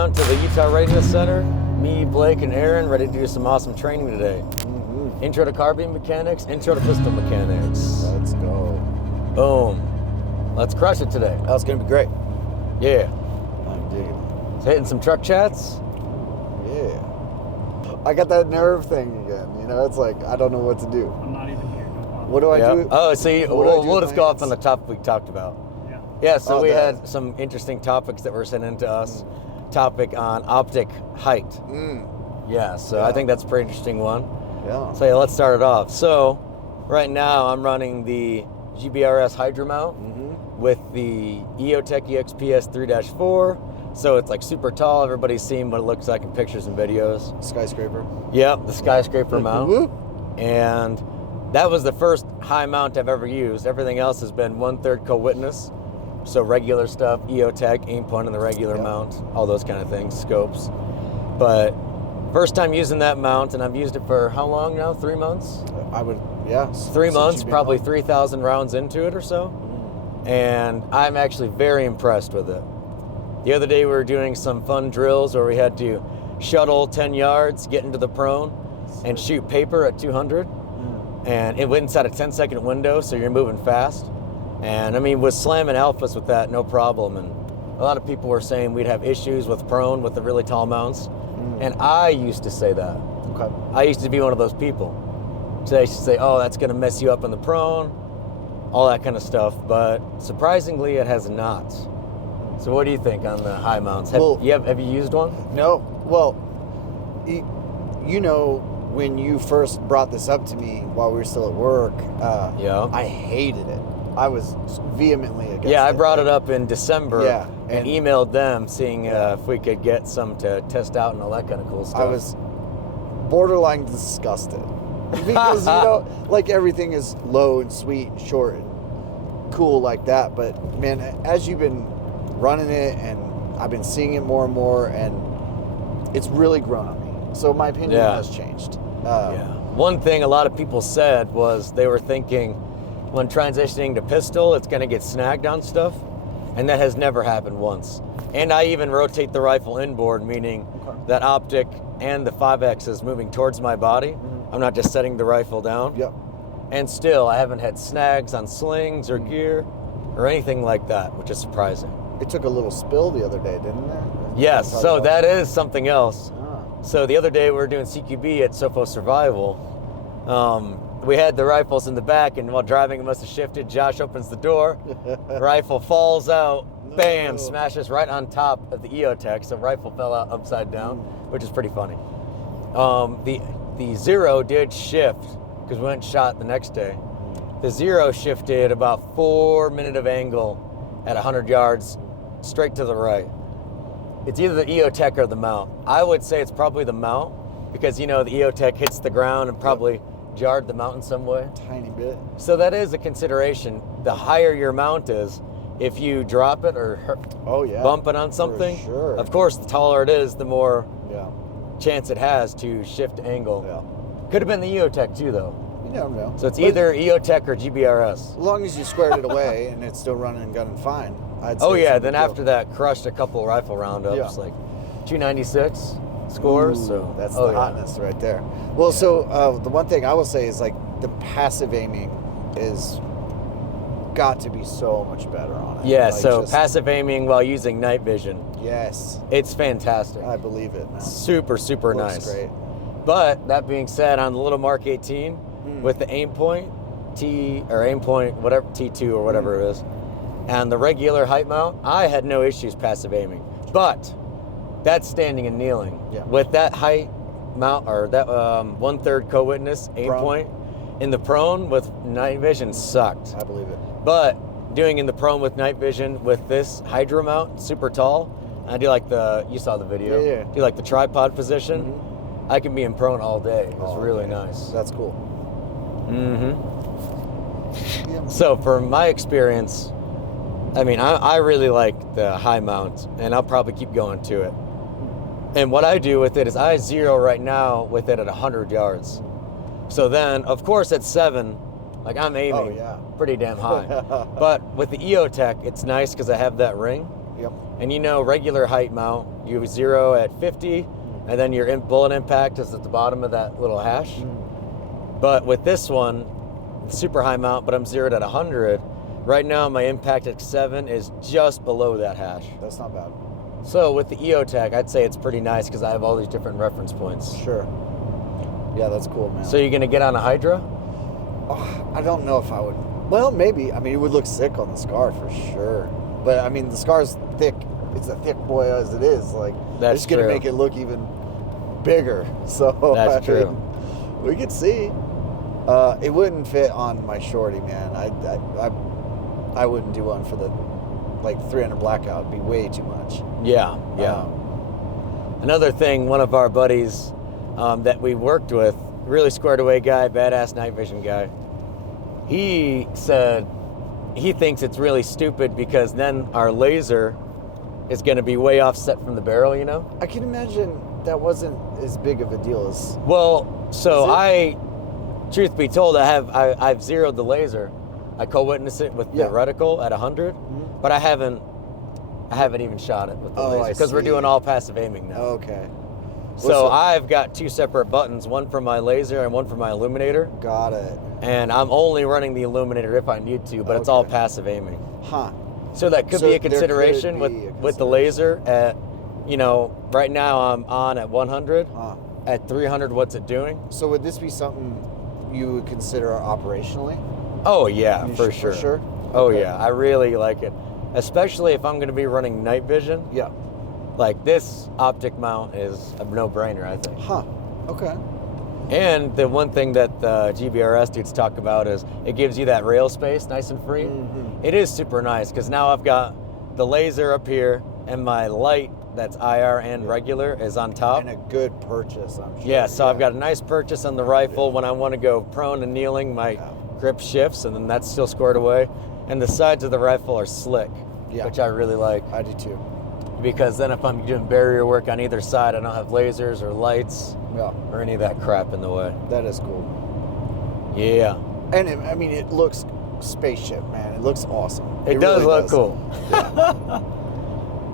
down to the Utah Readiness Center. Me, Blake, and Aaron ready to do some awesome training today. Mm-hmm. Intro to carbine mechanics, intro to pistol mechanics. Let's go. Boom. Let's crush it today. That's going to be great. Yeah. I'm digging it. Hitting some truck chats. Yeah. I got that nerve thing again. You know, it's like, I don't know what to do. I'm not even here. No problem. What do I do? Oh, see, What do I do we'll with just my go off hands? on the topic we talked about. Yeah. Yeah, so Oh, we that. had some interesting topics that were sent in to us. Topic on optic height. Yeah, so Yeah. I think that's a pretty interesting one. Yeah. So yeah, let's start it off. So right now I'm running the GBRS Hydra mount with the EOTech EXPS 3-4. So it's like super tall. Everybody's seen what it looks like in pictures and videos. Skyscraper. Yep, the skyscraper mount. Whoop. And that was the first high mount I've ever used. Everything else has been 1/3 co-witness. So regular stuff, EOTech, aim point on the regular Yep. mount, all those kind of things, scopes. But first time using that mount, and I've used it for how long now? 3 months? I would, yeah. 3 since months, you've been probably home. 3,000 rounds into it or so. And I'm actually very impressed with it. The other day we were doing some fun drills where we had to shuttle 10 yards, get into the prone, and shoot paper at 200. And it went inside a 10-second window, so you're moving fast. And I mean, with slamming alphas with that, no problem. And a lot of people were saying we'd have issues with prone with the really tall mounts. And I used to say that. Okay. I used to be one of those people. So they used to say, oh, that's going to mess you up in the prone, all that kind of stuff. But surprisingly, it has not. So what do you think on the high mounts? Have, Well- have you used one? No. Well, you know, when you first brought this up to me while we were still at work, Yeah. I hated it. I was vehemently against it. Yeah, I brought it up in December Yeah, and and- emailed them seeing if we could get some to test out and all that kind of cool stuff. I was borderline disgusted because you know, like everything is low and sweet and short and cool like that. But man, as you've been running it, and I've been seeing it more and more, and it's really grown on me. So my opinion Yeah. has changed. Yeah. One thing a lot of people said was they were thinking when transitioning to pistol, it's going to get snagged on stuff. And that has never happened once. And I even rotate the rifle inboard, meaning Okay. that optic and the 5X is moving towards my body. I'm not just setting the rifle down. Yep. And still, I haven't had snags on slings or gear or anything like that, which is surprising. It took a little spill the other day, didn't it? Yes, Talk so about- that is something else. Ah. So the other day we were doing CQB at Sofo Survival. We had the rifles in the back, and while driving, it must have shifted. Josh opens the door, rifle falls out, bam, No. smashes right on top of the EOTech. So rifle fell out upside down, which is pretty funny. The Zero did shift because we went and shot the next day. The Zero shifted about 4 minutes of angle at 100 yards straight to the right. It's either the EOTech or the mount. I would say it's probably the mount because, you know, the EOTech hits the ground and probably jarred the mount in some way. Tiny bit. So that is a consideration. The higher your mount is, if you drop it or Oh yeah. bump it on something, For sure. of course, the taller it is, the more Yeah. chance it has to shift angle. Yeah. Could have been the EOTech too, though. You never know. So it's But either EOTech or GBRS. as long as you squared it away and it's still running and gunning fine. I'd say Oh it's yeah, no then big deal. after that, crushed a couple rifle roundups, Yeah. like 296 scores. Ooh, So that's oh, the yeah. hotness right there. Well, so the one thing I will say is like the passive aiming is got to be so much better on it. Yeah, Like, so just- passive aiming while using night vision, Yes, it's fantastic. I believe it. Man. Super, super Looks nice. Great. But that being said, on the little Mark 18 with the aim point aim point whatever T2 or whatever it is, and the regular height mount, I had no issues passive aiming. But that's standing and kneeling. Yeah. With that height mount or that 1/3 co-witness aim Prone. point in the prone with night vision sucked. I believe it. But doing in the prone with night vision with this Hydra mount, super tall, I do like you saw the video. Yeah. Do like the tripod position. I can be in prone all day. It's Oh, really okay. nice. That's cool. Yeah. So from my experience, I mean, I really like the high mount, and I'll probably keep going to it. And what I do with it is I zero right now with it at 100 yards. So then, of course, at 7, like I'm aiming Oh, yeah. pretty damn high. But with the EOTech, it's nice because I have that ring. Yep. And regular height mount, you zero at 50, and then your bullet impact is at the bottom of that little hash. But with this one, super high mount, but I'm zeroed at 100. Right now, my impact at 7 is just below that hash. That's not bad. So with the EOTech, I'd say it's pretty nice because I have all these different reference points. Sure. Yeah, that's cool, man. So you're going to get on a Hydra? Oh, I don't know if I would. Well, maybe. I mean, it would look sick on the Scar for sure. But, I mean, the Scar's thick. It's a thick boy as it is. Like, That's it's going to true. make it look even bigger. So That's true. We could see. It wouldn't fit on my shorty, man. I wouldn't do one for the 300 blackout. It'd be way too much. Yeah. Another thing, one of our buddies that we worked with, really squared away guy, badass night vision guy, he said he thinks it's really stupid because then our laser is going to be way offset from the barrel, I can imagine that wasn't as big of a deal as... Well, so truth be told, I've zeroed the laser. I co-witnessed it with the reticle at 100, but I haven't even shot it with the laser because we're doing all passive aiming now. Okay. So I've got 2 separate buttons, one for my laser and one for my illuminator. Got it. And I'm only running the illuminator if I need to, but it's all passive aiming. Huh. So that could be a consideration with the laser at, right now I'm on at 100. At 300, what's it doing? So would this be something you would consider operationally? Oh, yeah, for sure. For sure? Oh, Okay. yeah, I really like it. Especially if I'm going to be running night vision. Yeah. Like this optic mount is a no-brainer, I think. Huh. Okay. And the one thing that the GBRS dudes talk about is it gives you that rail space nice and free. Mm-hmm. It is super nice because now I've got the laser up here and my light that's IR and regular is on top. And a good purchase, I'm sure. Yeah, so I've got a nice purchase on the rifle. When I want to go prone and kneeling, my grip shifts and then that's still squared away. And the sides of the rifle are slick, which I really like. I do too. Because then if I'm doing barrier work on either side, I don't have lasers or lights or any of that crap in the way. That is cool. Yeah. And it looks spaceship, man. It looks awesome. It does really look cool. Yeah.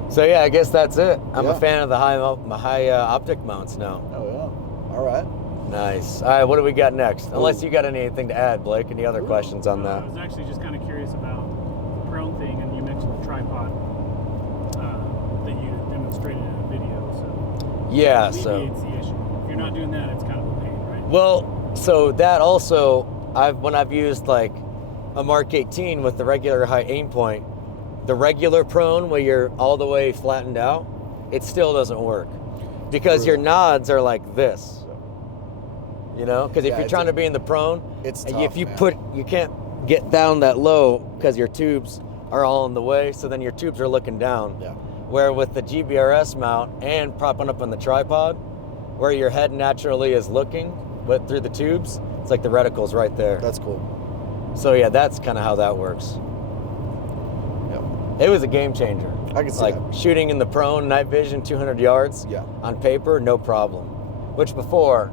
So yeah, I guess that's it. I'm a fan of the high optic mounts now. Oh yeah. All right. Nice. All right, what do we got next? Unless you got anything to add, Blake. Any other questions on that? I was actually just kind of curious about the prone thing, and you mentioned the tripod that you demonstrated in a video. So yeah, it alleviates the issue. If you're not doing that, it's kind of a pain, right? Well, so that also, when I've used like a Mark 18 with the regular high aim point, the regular prone where you're all the way flattened out, it still doesn't work because your nods are like this. Because if you're trying to be in the prone, it's tough, if you man. you can't get down that low because your tubes are all in the way, so then your tubes are looking down. Yeah. Where with the GBRS mount and propping up on the tripod, where your head naturally is looking through the tubes, it's like the reticle's right there. That's cool. So yeah, that's kind of how that works. Yeah. It was a game changer. I can see like that. shooting in the prone night vision 200 yards on paper, no problem. Which before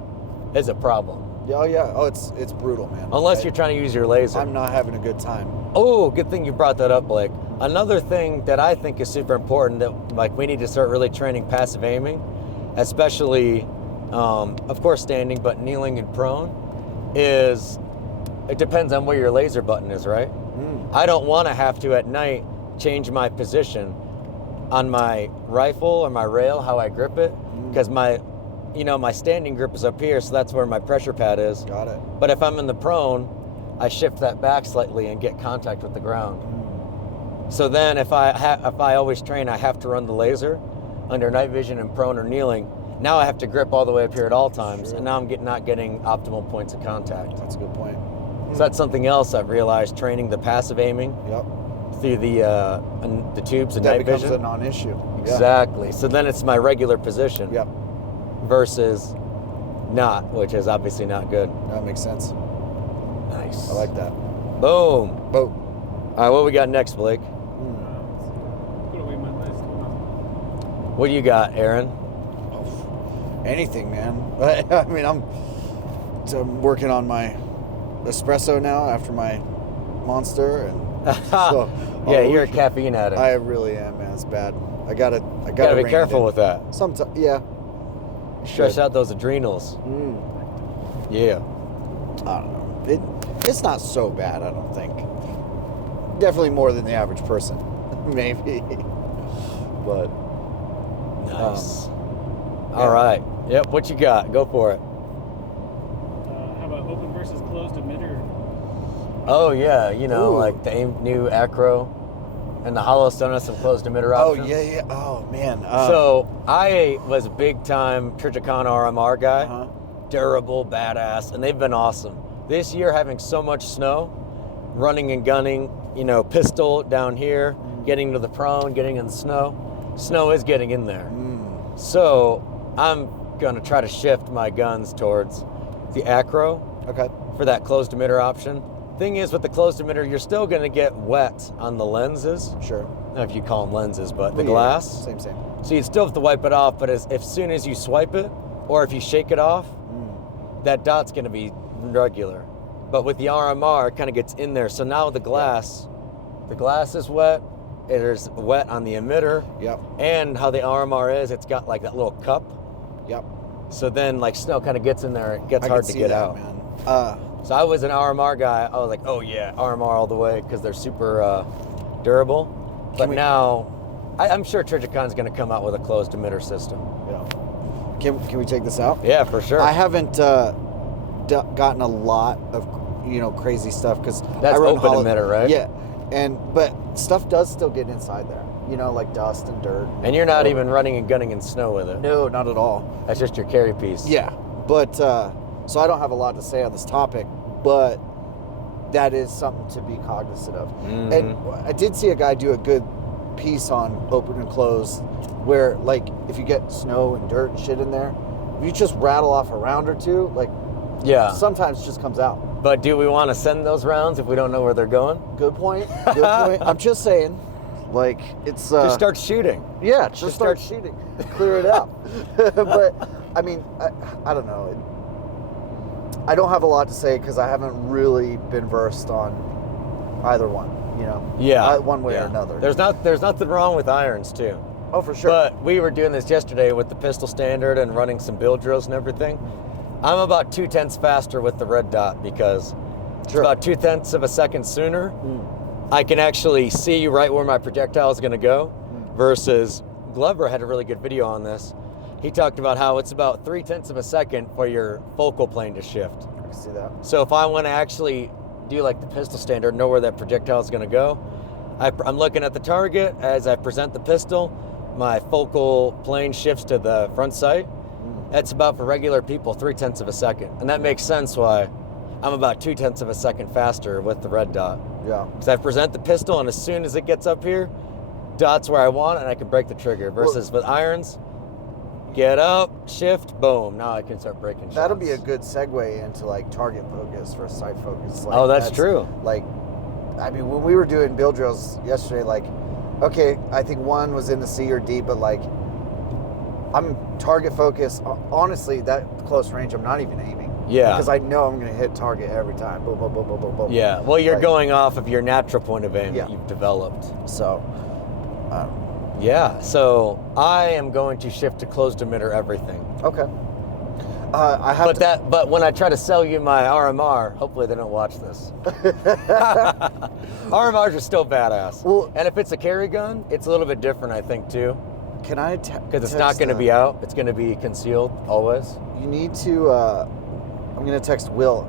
is a problem. Oh yeah. Oh, it's brutal, man. Unless you're trying to use your laser. I'm not having a good time. Oh, good thing you brought that up, Blake. Another thing that I think is super important that we need to start really training passive aiming, especially, of course, standing, but kneeling and prone, is it depends on where your laser button is, right? I don't want to have to at night change my position on my rifle or my rail, how I grip it, because my standing grip is up here, so that's where my pressure pad is. Got it. But if I'm in the prone, I shift that back slightly and get contact with the ground. So then if I always train, I have to run the laser under night vision and prone or kneeling. Now I have to grip all the way up here at all times, and now I'm not getting optimal points of contact. That's a good point. So that's something else I've realized, training the passive aiming through the tubes and that night becomes vision. a non-issue. Exactly. So then it's my regular position versus not, which is obviously not good. That makes sense. Nice. I like that. Boom. Boom. All right, what we got next, Blake? Put away my list. What do you got, Aaron? Anything, man. I mean, I'm working on my espresso now after my monster, and So, Yeah, you're a caffeine addict. I really am, man. It's bad. I gotta Gotta be careful with that. Sometimes, yeah. Stretch out those adrenals. Yeah. I don't know. It's not so bad, I don't think. Definitely more than the average person, maybe. But nice. All right. Yep. What you got? Go for it. How about open versus closed emitter? Oh yeah, you know, Ooh. like the new Acro and the Hollowstone has some closed emitter oh options. yeah. Oh man. So I was a big time Trijicon RMR guy, Uh-huh. durable, badass, and they've been awesome. This year, having so much snow, running and gunning, you know, pistol down here, getting to the prone, getting in the snow. Snow is getting in there. So I'm gonna try to shift my guns towards the Acro Okay. for that closed emitter option. Thing is, with the closed emitter, you're still gonna get wet on the lenses. Sure. I don't know if you call them lenses, but the Yeah, glass. Same. So you still have to wipe it off, but as soon as you swipe it, or if you shake it off, that dot's gonna be regular. But with the RMR, it kind of gets in there. So now the glass is wet. There's wet on the emitter. Yep. And how the RMR is, it's got like that little cup. Yep. So then like snow kind of gets in there. It gets I hard can to see get that, out. man. So I was an RMR guy. I was like, oh yeah, RMR all the way because they're super durable. But now, I'm sure Trigicon's going to come out with a closed emitter system. Yeah. Can we take this out? Yeah, for sure. I haven't gotten a lot of crazy stuff because That's open emitter, right? Yeah, but stuff does still get inside there. Like dust and dirt. And you're not even running and gunning in snow with it. No, not at all. That's just your carry piece. Yeah, but so I don't have a lot to say on this topic, but that is something to be cognizant of. And I did see a guy do a good piece on open and closed, where like if you get snow and dirt and shit in there, if you just rattle off a round or two, like sometimes it just comes out. But do we want to send those rounds if we don't know where they're going? Good point. Good point. I'm just saying, like it's just start shooting. Yeah, just start shooting. Clear it out. But I mean, I don't know. I don't have a lot to say because I haven't really been versed on either one. Yeah, one way or another. There's nothing wrong with irons too. Oh, for sure. But we were doing this yesterday with the pistol standard and running some build drills and everything. I'm about 0.2 faster with the red dot because it's about 0.2 of a second sooner. I can actually see right where my projectile is going to go. Versus Glover had a really good video on this. He talked about how it's about 0.3 of a second for your focal plane to shift. I can see that. So if I want to actually do like the pistol standard, know where that projectile is going to go, I'm looking at the target as I present the pistol. My focal plane shifts to the front sight. That's about, for regular people, 0.3 of a second. And that makes sense why I'm about 0.2 of a second faster with the red dot. Yeah. Because I present the pistol, and as soon as it gets up here, dot's where I want it, and I can break the trigger. Versus with irons, get up, shift, boom. Now I can start breaking shots. That'll be a good segue into like target focus versus sight focus. Like, oh, that's true. Like, I mean, when we were doing build drills yesterday, like, okay, I think one was in the C or D, but like, I'm target focused. Honestly, that close range, I'm not even aiming. Yeah. Because I know I'm going to hit target every time. Boom, boom, boom, boom, boom, boom. Yeah. Well, you're going off of your natural point of aim that you've developed. So, yeah. So I am going to shift to closed emitter everything. Okay. I have But when I try to sell you my RMR, hopefully they don't watch this. RMRs are still badass. Well, and if it's a carry gun, it's a little bit different, I think, too. Can I because it's not going to be out. It's going to be concealed always. You need to, I'm going to text Will.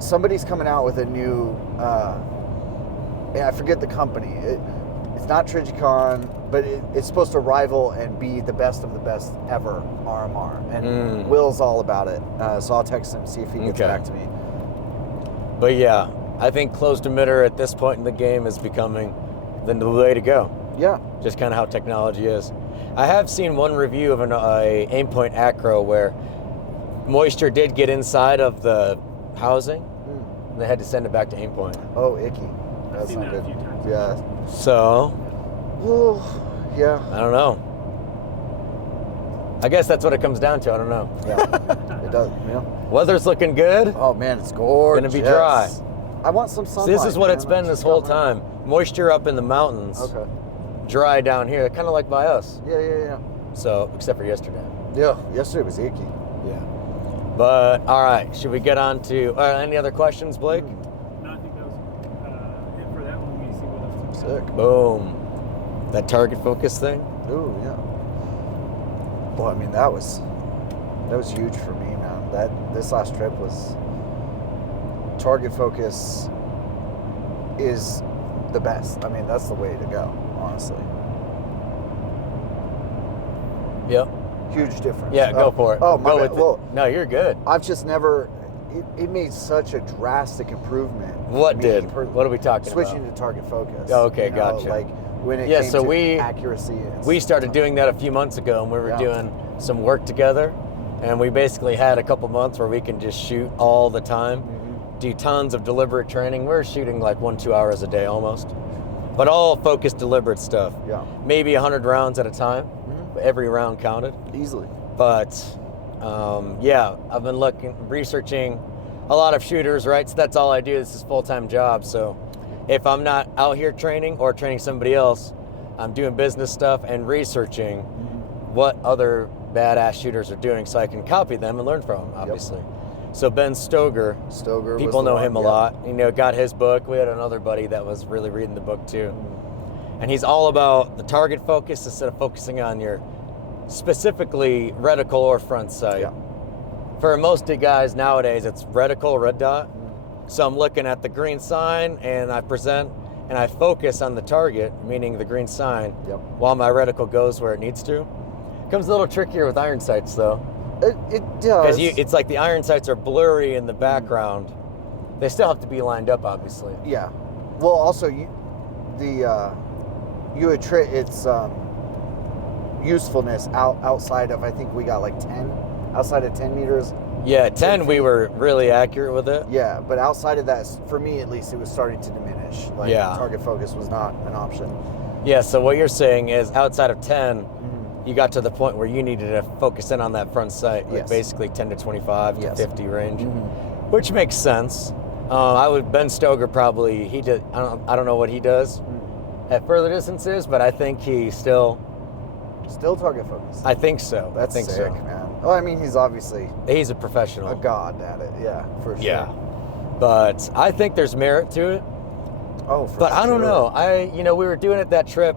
Somebody's coming out with a new, I forget the company. It's not Trijicon, but it's supposed to rival and be the best of the best ever RMR. And Will's all about it. So I'll text him, see if he gets back to me. But yeah, I think closed emitter at this point in the game is becoming the way to go. Yeah. Just kind of how technology is. I have seen one review of a Aimpoint Acro where moisture did get inside of the housing. And they had to send it back to Aimpoint. Oh, icky. That's seen not that good. a few times. Yeah. So, yeah. I don't know. I guess that's what it comes down to. I don't know. Yeah. It does. Yeah. Weather's looking good. Oh man, it's gorgeous. Gonna be dry. I want some sunlight. This is what man. it's been I this just whole got my- time. Moisture up in the mountains, Okay. dry down here, kind of like by us. Yeah. So, except for yesterday. Yeah, yesterday was icky. Yeah. But, all right, should we get on to any other questions, Blake? No, I think that was it for that one. We see what else. Sick. Boom. That target focus thing? Ooh, yeah. Well, I mean, that was huge for me, man. This last trip was target focus is the best. I mean, that's the way to go, honestly. Yep. Huge difference. Yeah, go for it. Oh, my go bad. with Well, it. No, you're good. I've just never. It made such a drastic improvement. What me did? per- What are we talking Switching about? to target focus. Oh, okay, you know, gotcha. Like when it Yeah, came so to accuracy. And We started stuff. doing that a few months ago, and we were Yeah. doing some work together, and we basically had a couple months where we can just shoot all the time, do tons of deliberate training. We're shooting like 1-2 hours a day almost, but all focused, deliberate stuff. Yeah. Maybe 100 rounds at a time. Every round counted. Easily. But yeah, I've been researching a lot of shooters, right? So that's all I do. This is a full-time job. So if I'm not out here training or training somebody else, I'm doing business stuff and researching what other badass shooters are doing so I can copy them and learn from them, obviously. So Ben Stoger, people know him a lot. You know, got his book. We had another buddy that was really reading the book too. And he's all about the target focus instead of focusing on your specifically reticle or front sight. Yeah. For most of guys nowadays, it's reticle, red dot. So I'm looking at the green sign and I present and I focus on the target, meaning the green sign, while my reticle goes where it needs to. Comes a little trickier with iron sights though. It does. Because it's like the iron sights are blurry in the background. They still have to be lined up, obviously. Yeah. Well, also its usefulness outside of, I think we got like 10, outside of 10 meters. Yeah, 10 we were really accurate with it. Yeah, but outside of that, for me at least, it was starting to diminish. Like target focus was not an option. Yeah, so what you're saying is outside of 10, you got to the point where you needed to focus in on that front sight, like basically 10 to 25 to 50 range, which makes sense. Ben Stoger probably, he did, I don't know what he does at further distances, but I think he still target focus. I think so. That's I think sick, so. man. Well, I mean, he's obviously He's a professional. a god at it. Yeah, for sure. Yeah. But I think there's merit to it. Oh, for But sure. I don't know. We were doing it that trip,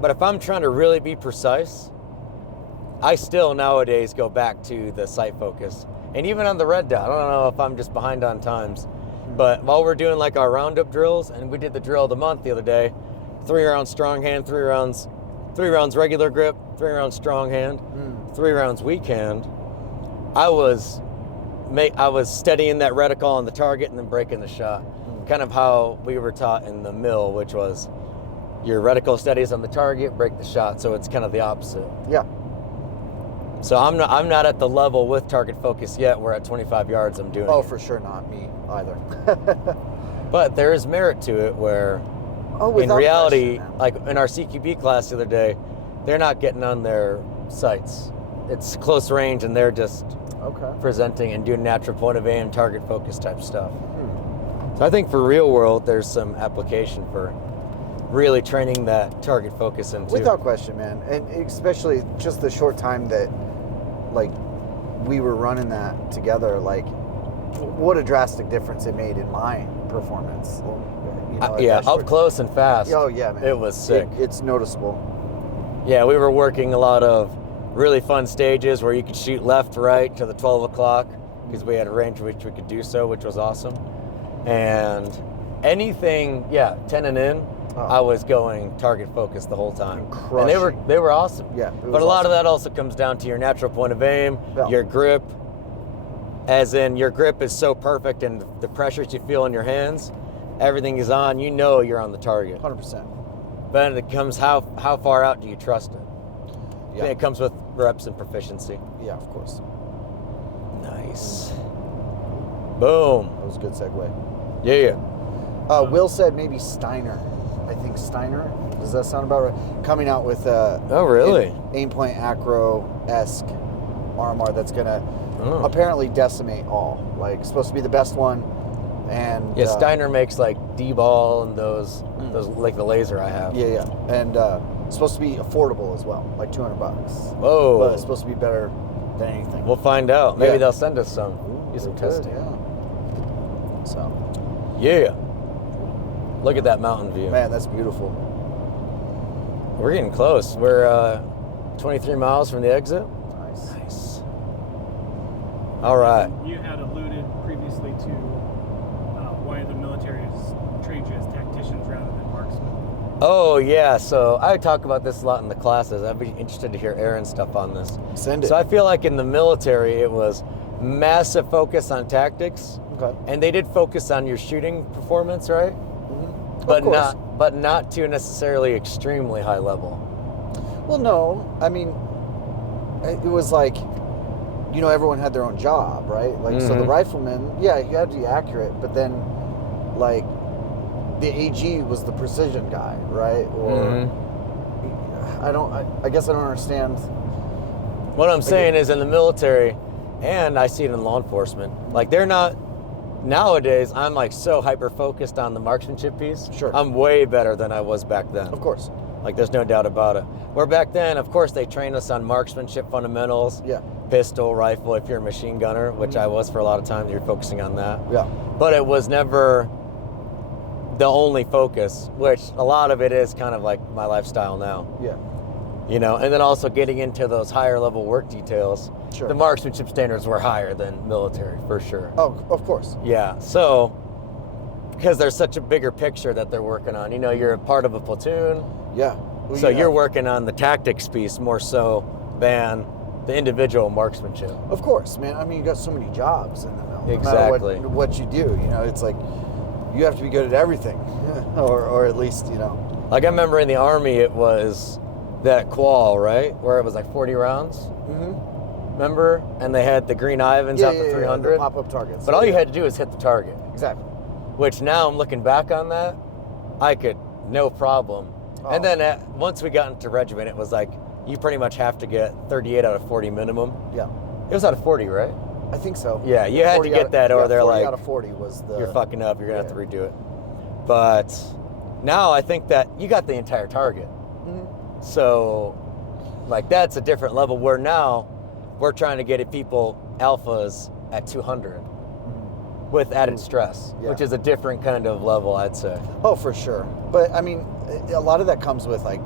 but if I'm trying to really be precise, I still nowadays go back to the sight focus. And even on the red dot, I don't know if I'm just behind on times, but while we're doing like our roundup drills, and we did the drill of the month the other day, 3 rounds strong hand, 3 rounds regular grip, 3 rounds strong hand, 3 rounds weak hand, I was steadying that reticle on the target and then breaking the shot. Kind of how we were taught in the mill, which was your reticle steadies on the target, break the shot. So it's kind of the opposite. Yeah. So I'm not at the level with target focus yet. We're at 25 yards. I'm doing. Oh, it. for sure, not me either. But there is merit to it where, in reality, question, like in our CQB class the other day, they're not getting on their sights. It's close range, and they're just presenting and doing natural point of aim, target focus type stuff. So I think for real world, there's some application for really training that target focus into. Without question, man. And especially just the short time that, like, we were running that together, like, what a drastic difference it made in my performance. Up close and fast. Oh, yeah, man. It was sick. It's noticeable. Yeah, we were working a lot of really fun stages where you could shoot left, right to the 12 o'clock because we had a range which we could do so, which was awesome. And anything, 10 and in, I was going target focus the whole time. And they were awesome. Yeah. But a lot of that also comes down to your natural point of aim, your grip, as in your grip is so perfect and the pressures you feel in your hands, everything is on, you're on the target. 100%. But it comes how far out do you trust it? Yeah. It comes with reps and proficiency. Yeah, of course. Nice. Boom. That was a good segue. Yeah. Will said maybe Steiner. I think Steiner. Does that sound about right? Coming out with oh, really? Aim point acro-esque RMR that's going to apparently decimate all. Like, supposed to be the best one. And Yeah, Steiner makes like D-ball and those like the laser I have. Yeah, and it's supposed to be affordable as well, like $200. Whoa. But it's supposed to be better than anything. We'll find out. Maybe Yeah. they'll send us some. Do some Good, testing. Yeah. So, Yeah. Look at that mountain view. man, that's beautiful. We're getting close. We're 23 miles from the exit. Nice. Nice. All right. You had alluded previously to why the military has trained you as tacticians rather than marksmen. Oh, yeah. So I talk about this a lot in the classes. I'd be interested to hear Aaron's stuff on this. Send it. So I feel like in the military, it was massive focus on tactics. Okay. And they did focus on your shooting performance, right? Mm-hmm. But Of course. not to necessarily extremely high level. Well, no. I mean, it was like, you know, everyone had their own job, right? Like, so the Mhm. rifleman, yeah, you had to be accurate, but then, like, the AG was the precision guy, right? Or Mhm. I guess I don't understand. What I'm saying is in the military, and I see it in law enforcement, like they're not, nowadays, I'm like so hyper-focused on the marksmanship piece. Sure. I'm way better than I was back then. Of course. Like there's no doubt about it. Where back then, of course, they trained us on marksmanship fundamentals. Yeah. Pistol, rifle, if you're a machine gunner, which I was for a lot of time, you're focusing on that. Yeah. But it was never the only focus, which a lot of it is kind of like my lifestyle now. Yeah. You know, and then also getting into those higher level work details. Sure. The marksmanship standards were higher than military, for sure. Oh, of course. Yeah, so, because there's such a bigger picture that they're working on. You know, you're a part of a platoon, Yeah. Well, so yeah. you're working on the tactics piece more so than the individual marksmanship. Of course, man. I mean, you got so many jobs in the mill. Exactly. No matter what you do, you know, it's like you have to be good at everything, or at least, you know. Like I remember in the Army, it was that qual, right? Where it was like 40 rounds, Mm-hmm. remember? And they had the green Ivans out to 300. pop-up targets. But all you had to do was hit the target. Exactly. Which now I'm looking back on that, I could, no problem. Oh. And then once we got into regiment, it was like, you pretty much have to get 38 out of 40 minimum. Yeah. It was out of 40, right? I think so. Yeah, you had to 40 get out- that, or yeah, they're 40 like, out of 40 was the. you're fucking up, you're gonna have to yeah. redo it. But now I think that you got the entire target. Mhm. So, like, that's a different level where now we're trying to get at people alphas at 200 with added stress, Yeah. which is a different kind of level, I'd say. Oh, for sure. But I mean, a lot of that comes with like,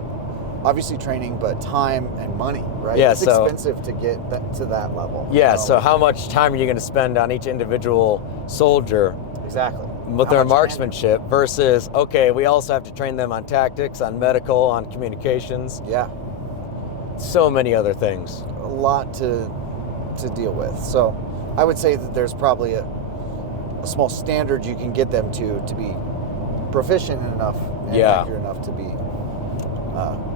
obviously training, but time and money, right? Yeah, it's so- expensive to get to that level. Yeah, you know? so how much time are you going to spend on each individual soldier Exactly. with How their much marksmanship versus, okay, we also have to train them on tactics, on medical, on communications, Yeah, so many other things. a lot to deal with. So I would say that there's probably a small standard you can get them to be proficient enough and Yeah. accurate enough to be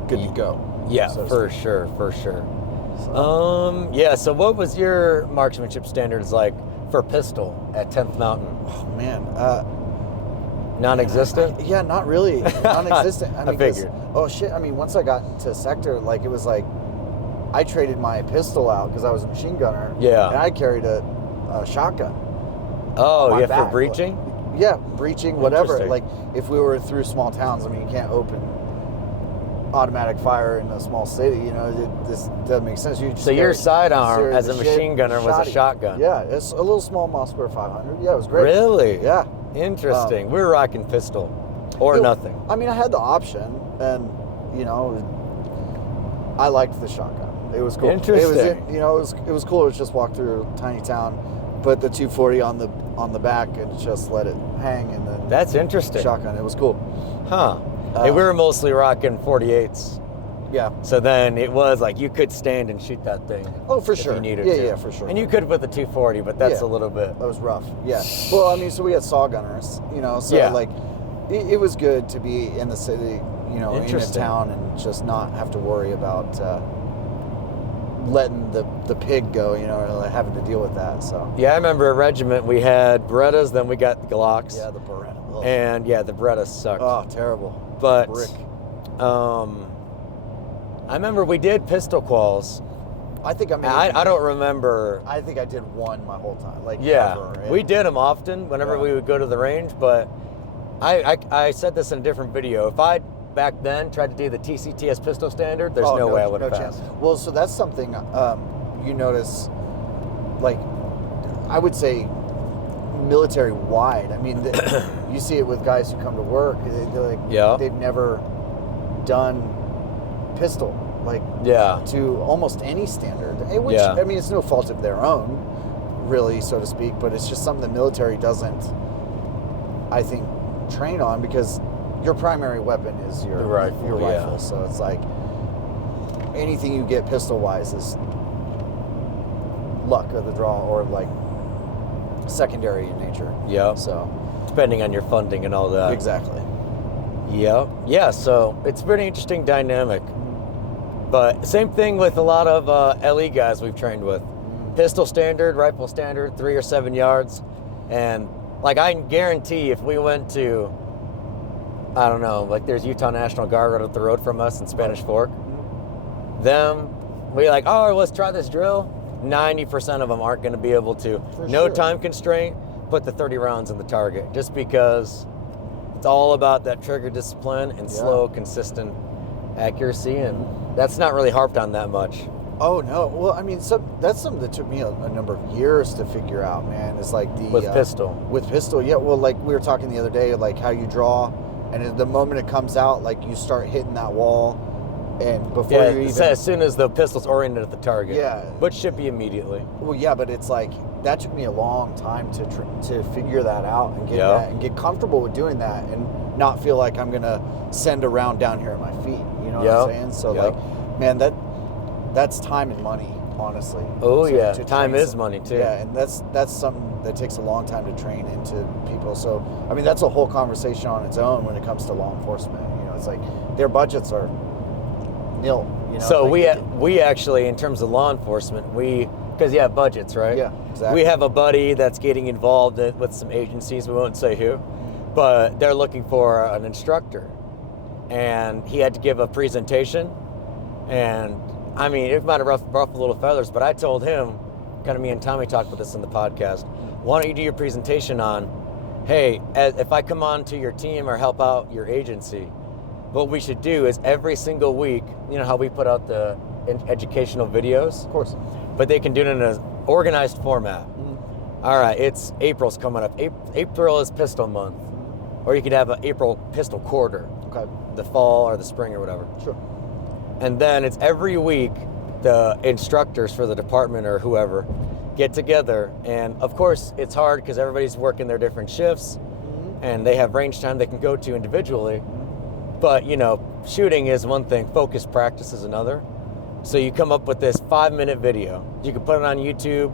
good to go. Yeah, so to for speak. sure, for sure. So, Yeah, so what was your marksmanship standards like for pistol at 10th Mountain? oh man, Non-existent? yeah, not really, non-existent. I 'cause- figured. Oh shit! I mean, once I got to sector, like it was like I traded my pistol out because I was a machine gunner. Yeah. and I carried a shotgun. Oh, my yeah, back. for breaching? Yeah, breaching, whatever. Interesting. Like if we were through small towns, I mean, you can't open automatic fire in a small city. You know, this doesn't make sense. You just So your carry sidearm series as a of machine shit, gunner was a shotty. shotgun? Yeah, it's a little small Mossberg 500. Yeah, it was great. Really? Yeah. Interesting. We were rocking pistol or You know, nothing. I mean, I had the option, and you know, I liked the shotgun. It was cool. Interesting. It was cool to just walk through a tiny town, put the 240 on the back, and just let it hang, and then That's interesting. shotgun. It was cool. Huh. Hey, we were mostly rocking 48s. Yeah. So then it was like you could stand and shoot that thing. Oh, for if sure. You needed Yeah, to. yeah, for sure. And you could with the 240, but that's Yeah. a little bit. That was rough. Yeah. Well, I mean, so we had saw gunners, you know, so Yeah. like it was good to be in the city, you know, in a Interesting. town and just not have to worry about letting the pig go, you know, or like having to deal with that. So Yeah, I remember a regiment, we had Berettas, then we got the Glocks. yeah, the Beretta. Ugh. And yeah, the Berettas sucked. Oh, terrible. but brick. I remember we did pistol quals I think I don't remember. I think I did one my whole time. Like Yeah, ever. we did them often whenever Yeah. we would go to the range, but I said this in a different video. If I back then tried to do the TCTS pistol standard, there's no way I would have passed. Well, so that's something you notice, like, I would say military wide. I mean, you see it with guys who come to work. They're like, Yeah. they've never done pistol, like, Yeah. to almost any standard. Which, Yeah. I mean, it's no fault of their own, really, so to speak, but it's just something the military doesn't, I think, train on, because your primary weapon is your rifle, Your yeah. rifle. So it's like anything you get pistol wise is luck of the draw, or like secondary in nature. Yeah. So Depending on your funding and all that. exactly. Yeah. Yeah. So it's a pretty interesting dynamic. But same thing with a lot of LE guys we've trained with. Pistol standard, rifle standard, 3 or 7 yards. And like I can guarantee if we went to, I don't know, like there's Utah National Guard right up the road from us in Spanish Fork. Them, we like, oh, let's try this drill. 90% of them aren't going to be able to. For No sure. time constraint, put the 30 rounds in the target. Just because it's all about that trigger discipline and slow, consistent accuracy. And that's not really harped on that much. Oh no! Well, I mean, that's something that took me a number of years to figure out, man. It's like the With pistol. With pistol, yeah. Well, like we were talking the other day, like how you draw, and the moment it comes out, like you start hitting that wall, and before Yeah, you even. as soon as the pistol's oriented at the target. Yeah. But should be immediately. Well, yeah, but it's like that took me a long time to figure that out and get Yeah. that and get comfortable with doing that and not feel like I'm gonna send a round down here at my feet. You know what I'm saying? So Yeah. like, man, that's time and money, honestly. Oh, to- yeah. to Time train is some- money, too. Yeah, and that's something that takes a long time to train into people. So I mean, that's a whole conversation on its own when it comes to law enforcement. You know, it's like their budgets are nil. You know, So like we actually, in terms of law enforcement, because you have budgets, right? Yeah, exactly. We have a buddy that's getting involved with some agencies, we won't say who, but they're looking for an instructor. And he had to give a presentation. And I mean, it might have ruffled a little feathers, but I told him, kind of me and Tommy talked about this in the podcast, why don't you do your presentation on, hey, if I come on to your team or help out your agency, what we should do is every single week, you know how we put out the educational videos? of course. But they can do it in an organized format. All right, it's April's coming up. April is pistol month. Or you could have an April pistol quarter, Okay. the fall or the spring or whatever. Sure. And then it's every week the instructors for the department or whoever get together. And of course, it's hard because everybody's working their different shifts and they have range time they can go to individually. But, you know, shooting is one thing, focused practice is another. So you come up with this 5-minute video. You can put it on YouTube.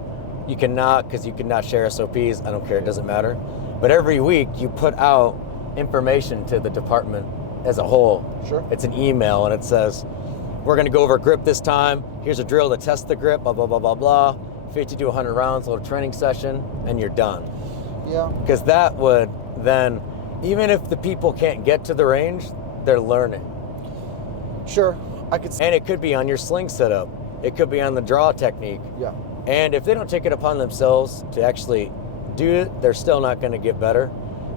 You cannot, because you cannot share SOPs. I don't care, it doesn't matter. But every week you put out information to the department as a whole. Sure. It's an email and it says, we're going to go over grip this time. Here's a drill to test the grip, blah, blah, blah, blah, blah. 50 to 100 rounds, a little training session, and you're done. Yeah. Because that would then, even if the people can't get to the range, they're learning. Sure. I could. And it could be on your sling setup. It could be on the draw technique. Yeah. And if they don't take it upon themselves to actually do it, they're still not going to get better.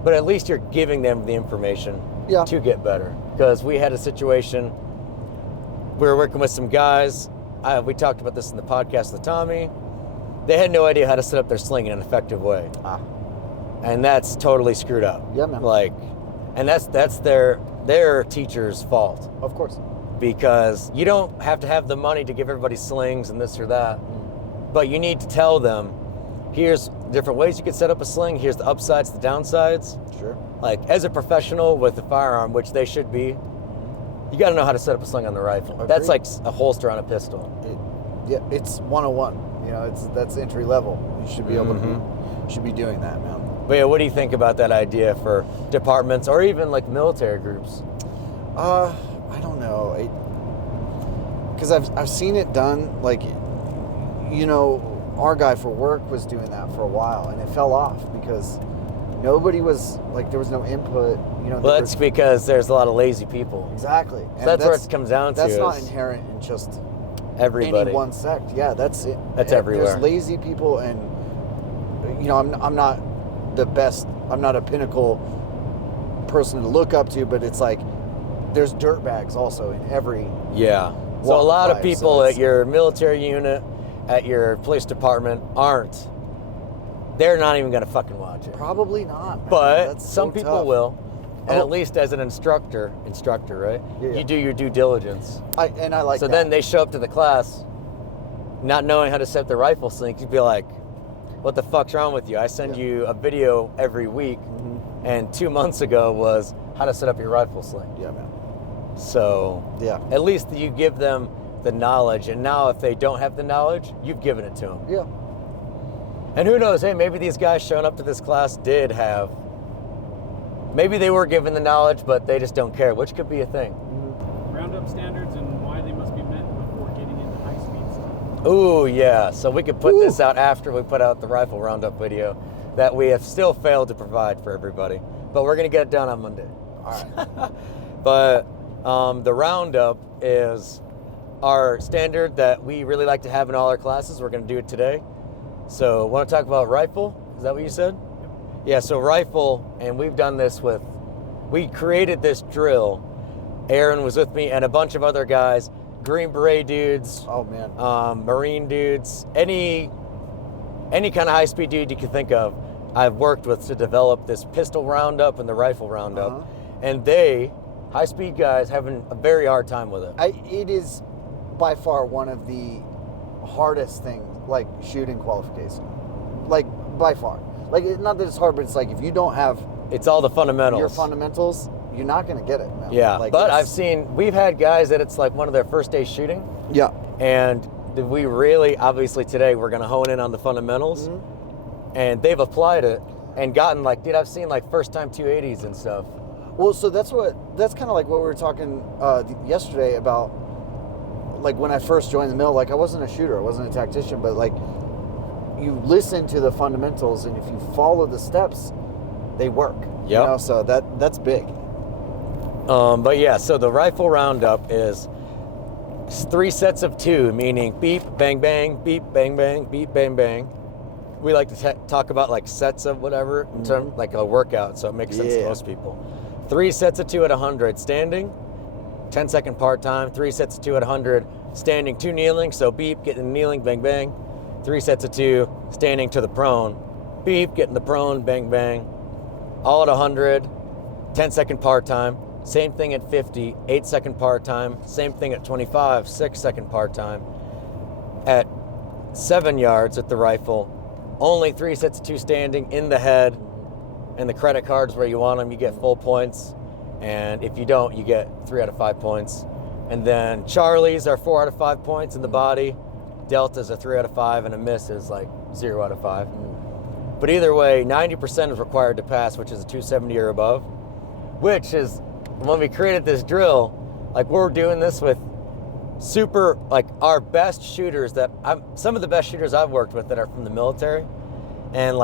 But at least you're giving them the information Yeah. to get better. Because we had a situation, we were working with some guys. We talked about this in the podcast with Tommy. They had no idea how to set up their sling in an effective way. And that's totally screwed up. Yeah, man. Like, and that's their teacher's fault. Of course. Because you don't have to have the money to give everybody slings and this or that, but you need to tell them, here's different ways you can set up a sling, here's the upsides, the downsides. Sure. Like, as a professional with a firearm, which they should be, you got to know how to set up a sling on the rifle. Agreed. That's like a holster on a pistol. Yeah, it's 101. You know, that's entry level. You should be able to should be doing that, man. But yeah, what do you think about that idea for departments or even like military groups? I don't know. Because I've seen it done. Like, you know, our guy for work was doing that for a while, and it fell off because nobody was like, there was no input. You know. Well, that's because there's a lot of lazy people. Exactly. So that's where it comes down to. That's not is- inherent in just Everybody. any one sect. Yeah, that's it. That's everywhere. There's lazy people, and I'm not the best. I'm not a pinnacle person to look up to, but it's like there's dirtbags also in every. Yeah. So a lot of people at your military unit, at your police department they're not even going to fucking watch it. Probably not. Man. But That's some so people tough. will. And Oh. at least as an instructor, right? Yeah. You do your due diligence. I like So that. then they show up to the class not knowing how to set the rifle sync. You'd be like, what the fuck's wrong with you? I send you a video every week, and 2 months ago was how to set up your rifle sling. Yeah, man. So Yeah. at least you give them the knowledge, and now if they don't have the knowledge, you've given it to them. Yeah. And who knows, hey, maybe these guys showing up to this class maybe they were given the knowledge, but they just don't care, which could be a thing. Roundup standards and why they must be met before getting into high-speed stuff. Ooh, yeah. So we could put this out after we put out the rifle roundup video that we have still failed to provide for everybody. But we're going to get it done on Monday. All right. But the roundup is our standard that we really like to have in all our classes. We're going to do it today. So want to talk about rifle? Is that what you said? Yeah, so rifle, and we've done this we created this drill. Aaron was with me and a bunch of other guys, Green Beret dudes, Oh man. Marine dudes, any kind of high-speed dude you can think of, I've worked with to develop this pistol roundup and the rifle roundup. Uh-huh. And high-speed guys, having a very hard time with it. It is by far one of the hardest things, like shooting qualification. Like, by far. Like, not that it's hard, but it's like if you don't have It's all the fundamentals. your fundamentals, you're not going to get it, man. Yeah, Like, but it's- we've had guys that it's like one of their first days shooting, Yeah. and we really, obviously today, we're going to hone in on the fundamentals, and they've applied it and gotten I've seen first-time 280s and stuff. Well, so that's kind of like what we were talking yesterday about, like when I first joined the mill, like I wasn't a shooter, I wasn't a tactician, but like you listen to the fundamentals, and if you follow the steps, they work. Yep. So that's big. But yeah, so the rifle roundup is 3 sets of 2, meaning beep, bang, bang, beep, bang, bang, beep, bang, bang. We like to talk about sets of whatever in terms like a workout, so it makes sense to most people. 3 sets of 2 at 100 standing, 10-second part time. 3 sets of 2 at 100 standing, 2 kneeling, so beep, getting kneeling, bang, bang. 3 sets of 2 standing to the prone, beep, getting the prone, bang, bang. All at 100, 10-second part time. Same thing at 50, 8-second part time. Same thing at 25, 6-second part time. At 7 yards at the rifle, only 3 sets of 2 standing in the head, and the credit cards where you want them, you get full points. And if you don't, you get 3 out of 5 points. And then Charlies are 4 out of 5 points in the body. Deltas are 3 out of 5, and a miss is 0 out of 5. But either way, 90% is required to pass, which is a 270 or above. Which is, when we created this drill, we're doing this with our best shooters some of the best shooters I've worked with that are from the military. And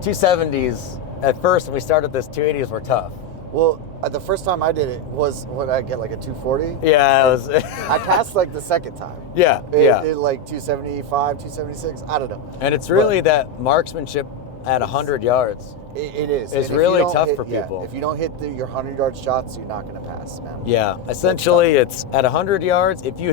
270s, at first when we started this, 280s were tough. Well, the first time I did it was when I get a 240. Yeah, it was. I passed the second time. Yeah. 275, 276. I don't know. And it's really that marksmanship at 100 yards. It is. It's And if really you don't tough hit- for people. If you don't hit your 100-yard shots, you're not going to pass, man. Yeah, essentially it's at 100 yards. If you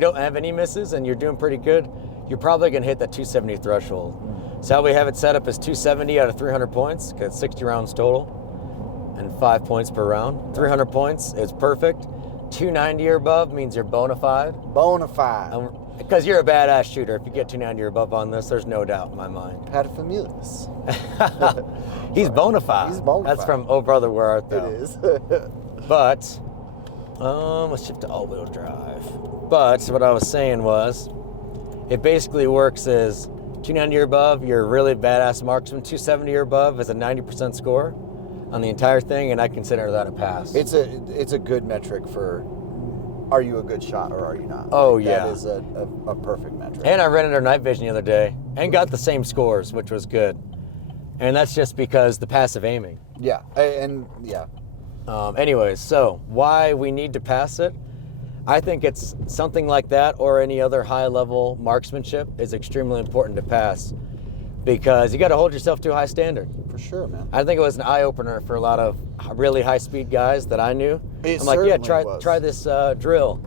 don't have any misses and you're doing pretty good, you're probably going to hit that 270 threshold. So how we have it set up is 270 out of 300 points, because it's 60 rounds total, and 5 points per round. 300 points is perfect. 290 or above means you're bona fide. Bona fide. Because you're a badass shooter. If you get 290 or above on this, there's no doubt in my mind. Paterfamilias. He's bona fide. He's bona That's fide. from Oh Brother, Where Art Thou? It is. But, let's shift to all-wheel drive. But what I was saying was, it basically works as 290 or above, you're a really badass marksman. 270 or above is a 90% score on the entire thing, and I consider that a pass. It's a good metric for, are you a good shot or are you not? Oh, yeah. That is a perfect metric. And I rented our night vision the other day and got the same scores, which was good. And that's just because the passive aiming. Yeah, and yeah. Anyways, so why we need to pass it? I think it's something like that or any other high-level marksmanship is extremely important to pass because you got to hold yourself to a high standard. For sure, man. I think it was an eye-opener for a lot of really high-speed guys that I knew. It I'm like, yeah, certainly was. try this drill.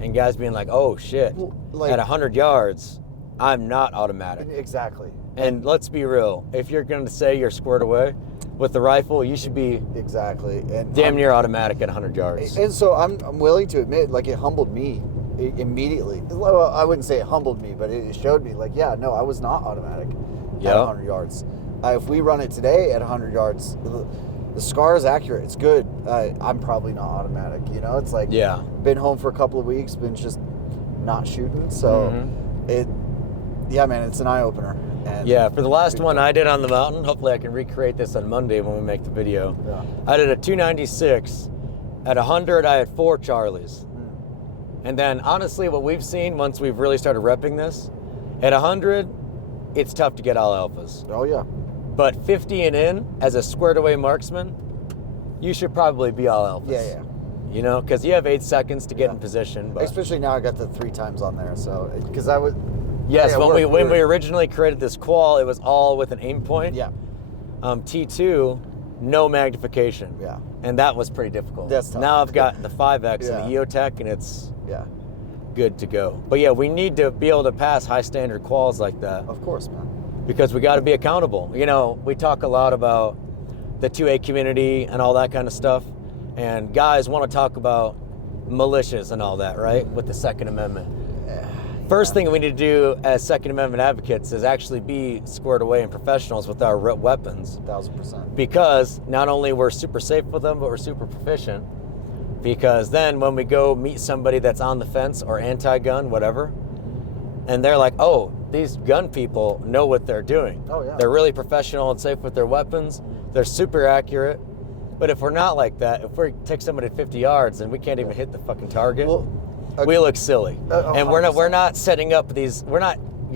And guys being like, oh, shit, Well, like- at 100 yards, I'm not automatic. Exactly. And let's be real. If you're going to say you're squared away with the rifle, you should be Exactly. And damn near automatic at 100 yards. And so I'm willing to admit, like, it humbled me immediately. Well, I wouldn't say it humbled me, but it showed me, like, yeah, no, I was not automatic at 100 yards. If we run it today at 100 yards, the SCAR is accurate. It's good. I'm probably not automatic. You know, it's like, Yeah. been home for a couple of weeks, been just not shooting. So yeah, man, it's an eye opener. And Yeah, for the last one I did on the mountain, hopefully I can recreate this on Monday when we make the video. Yeah. I did a 296. At 100, I had 4 Charlies. And then, honestly, what we've seen once we've really started repping this, at 100, it's tough to get all alphas. Oh yeah. But 50 and in, as a squared away marksman, you should probably be all alphas. Yeah. You know, because you have 8 seconds to get in position. But Especially now, I got the 3 times on there. So because I would. yes, yeah, when we originally created this qual, it was all with an aim point. Yeah. T2, no magnification. Yeah. And that was pretty difficult. That's tough. Now I've got the 5X Yeah. and the EOTech, and it's Yeah. good to go. But yeah, we need to be able to pass high standard quals like that Of course, man. because we got to be accountable. You know, we talk a lot about the 2A community and all that kind of stuff, and guys want to talk about militias and all that, right? With the Second Amendment. First thing we need to do as Second Amendment advocates is actually be squared away and professionals with our weapons, 1000%. because not only we're super safe with them, but we're super proficient. Because then when we go meet somebody that's on the fence or anti-gun, whatever, and they're like, oh, these gun people know what they're doing. Oh, yeah. They're really professional and safe with their weapons. They're super accurate. But if we're not like that, if we take somebody at 50 yards and we can't even hit the fucking target, Well, we look silly. And we're 100%. not setting up these, you're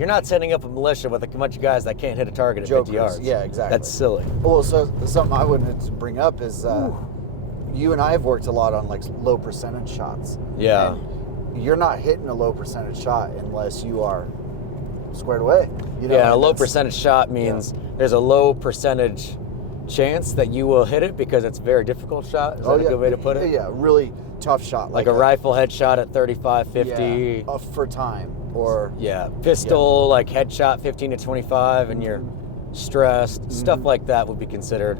not setting up a militia with a bunch of guys that can't hit a target at 50 Jokers. yards. Yeah, exactly. That's silly. Well, so something I wanted to bring up is you and I have worked a lot on like low percentage shots. Yeah. And you're not hitting a low percentage shot unless you are squared away. You know, Yeah, a and low that's- percentage shot means there's a low percentage chance that you will hit it because it's a very difficult shot. Is that a good way to put it? Yeah, really tough shot. Like a rifle headshot at 35, 50. Yeah, for time. Or Yeah, pistol, like headshot 15 to 25, and you're stressed. Stuff like that would be considered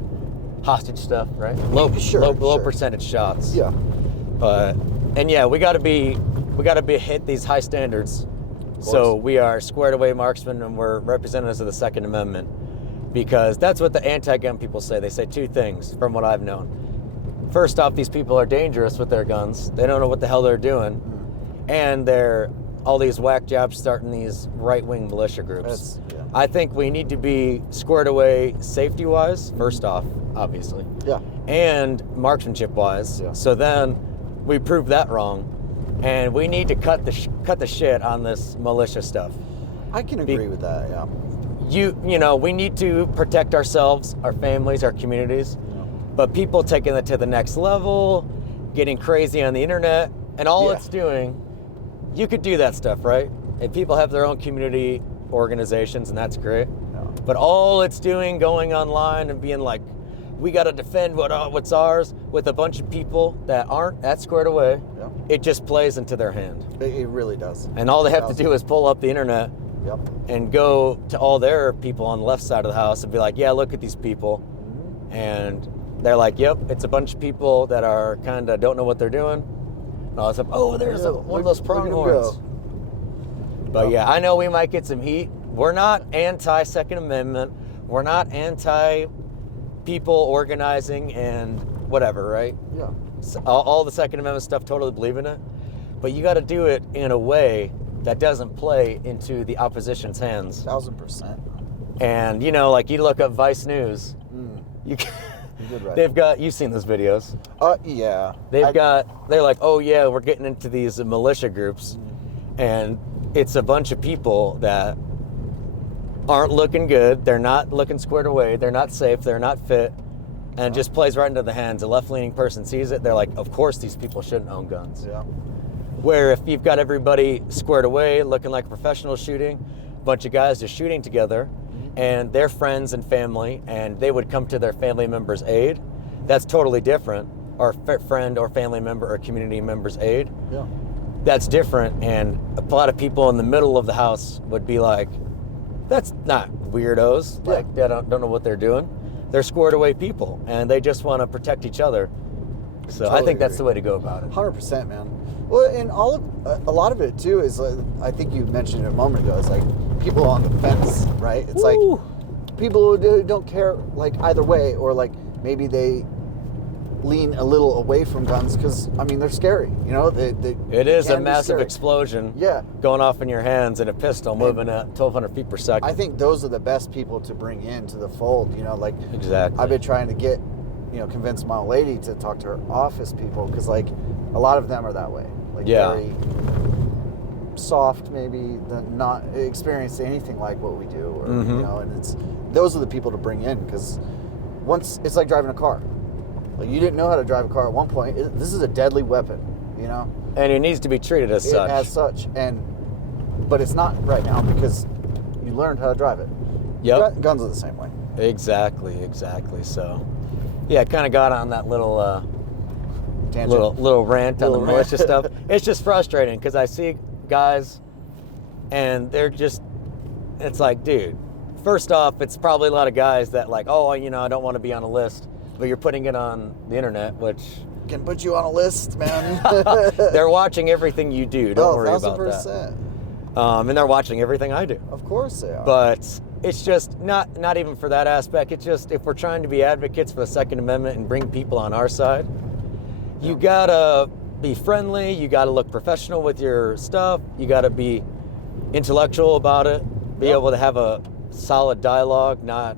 hostage stuff, right? Low Sure. percentage shots. yeah. But and yeah, we got to hit these high standards. So we are squared away marksmen, and we're representatives of the Second Amendment, because that's what the anti-gun people say. They say 2 things from what I've known. First off, these people are dangerous with their guns. They don't know what the hell they're doing, and they're all these whack jobs starting these right-wing militia groups. I think we need to be squared away safety-wise, first off, obviously, Yeah. and marksmanship-wise. Yeah. So then we prove that wrong, and we need to cut the shit on this militia stuff. I can agree with that, yeah. You know, we need to protect ourselves, our families, our communities, but people taking it to the next level, getting crazy on the internet, and all Yeah. it's doing, you could do that stuff, right? And people have their own community organizations, and that's great. Yeah. But all it's doing, going online and being like, we got to defend what's ours, with a bunch of people that aren't that squared away, Yeah. it just plays into their hand. It really does. And all they have to do is pull up the internet Yep. and go to all their people on the left side of the house and be like, yeah, look at these people. And they're like, yep, it's a bunch of people that are kind of don't know what they're doing. And all this stuff. Oh, there's one of those Look at 'em pronghorns. go. But yeah, I know we might get some heat. We're not anti-Second Amendment. We're not anti-people organizing and whatever, right? Yeah. So all the Second Amendment stuff, totally believe in it. But you got to do it in a way that doesn't play into the opposition's hands. 1000%. And, you know, like you look up Vice News, you can, You did right. they've got, you've seen those videos. Yeah. They're like, oh yeah, we're getting into these militia groups. And it's a bunch of people that aren't looking good. They're not looking squared away. They're not safe. They're not fit. And it just plays right into the hands. A left-leaning person sees it. They're like, of course these people shouldn't own guns. Yeah. Where if you've got everybody squared away, looking like a professional shooting, a bunch of guys just shooting together, and they're friends and family, and they would come to their family member's aid, that's totally different. Or friend or family member or community member's aid. Yeah. That's different, and a lot of people in the middle of the house would be like, that's not weirdos. Like, they don't know what they're doing. They're squared away people, and they just want to protect each other. So I think that's the way to go about it. 100%, man. Well, and a lot of it too is, I think you mentioned it a moment ago, it's like people on the fence, right? It's like people who don't care, like, either way, or like maybe they lean a little away from guns because, I mean, they're scary, you know? It is a massive explosion going off in your hands, and a pistol moving at 1,200 feet per second. I think those are the best people to bring into the fold, you know? Like, exactly. I've been trying to get, convince my old lady to talk to her office people, because, like, a lot of them are that way. Like, very soft, maybe, not experienced anything like what we do, or, and those are the people to bring in, because once, it's like driving a car. Like, you didn't know how to drive a car at one point. This is a deadly weapon, you know? And it needs to be treated as such. As such. But it's not right now because you learned how to drive it. Yep. Guns are the same way. Exactly. So, yeah, I kind of got on that little tangent. Little rant on the militia stuff. It's just frustrating because I see guys and they're just, it's like, dude, first off, it's probably a lot of guys that like, I don't want to be on a list. But you're putting it on the internet, which can put you on a list, man. They're watching everything you do. Don't worry about 1,000%. that. And they're watching everything I do. Of course they are. But it's just not even for that aspect. It's just if we're trying to be advocates for the Second Amendment and bring people on our side, you gotta be friendly. You gotta look professional with your stuff. You gotta be intellectual about it. Be able to have a solid dialogue, not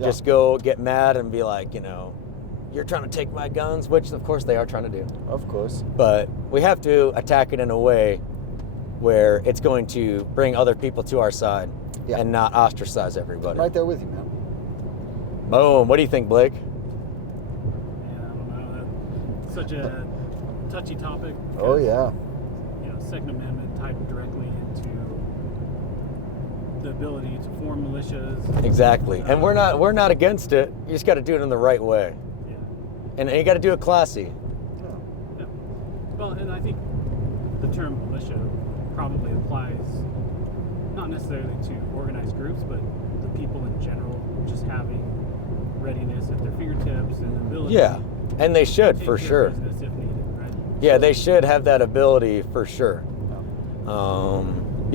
just go get mad and be like, you're trying to take my guns, which of course they are trying to do. Of course. But we have to attack it in a way where it's going to bring other people to our side and not ostracize everybody. I'm right there with you, man. Boom. What do you think, Blake? Yeah, I don't know. That's such a touchy topic. Oh, yeah. Second Amendment tied directly into the ability to form militias. Exactly. And we're not against it. You just got to do it in the right way. Yeah. And you got to do it classy. Yeah. Well, and I think the term militia probably applies not necessarily to organized groups, but the people in general just having readiness at their fingertips and ability. Yeah. And they should, to for take sure. care of business if needed, right? Yeah, they should have that ability for sure.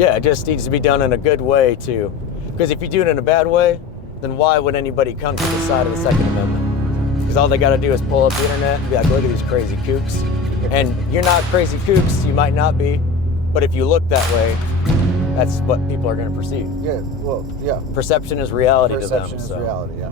It just needs to be done in a good way too. Because if you do it in a bad way, then why would anybody come to the side of the Second Amendment? Because all they got to do is pull up the internet and be like, look at these crazy kooks. And you're not crazy kooks, you might not be, but if you look that way, that's what people are going to perceive. Yeah, well, yeah. Perception is reality to them. Perception is reality, yeah.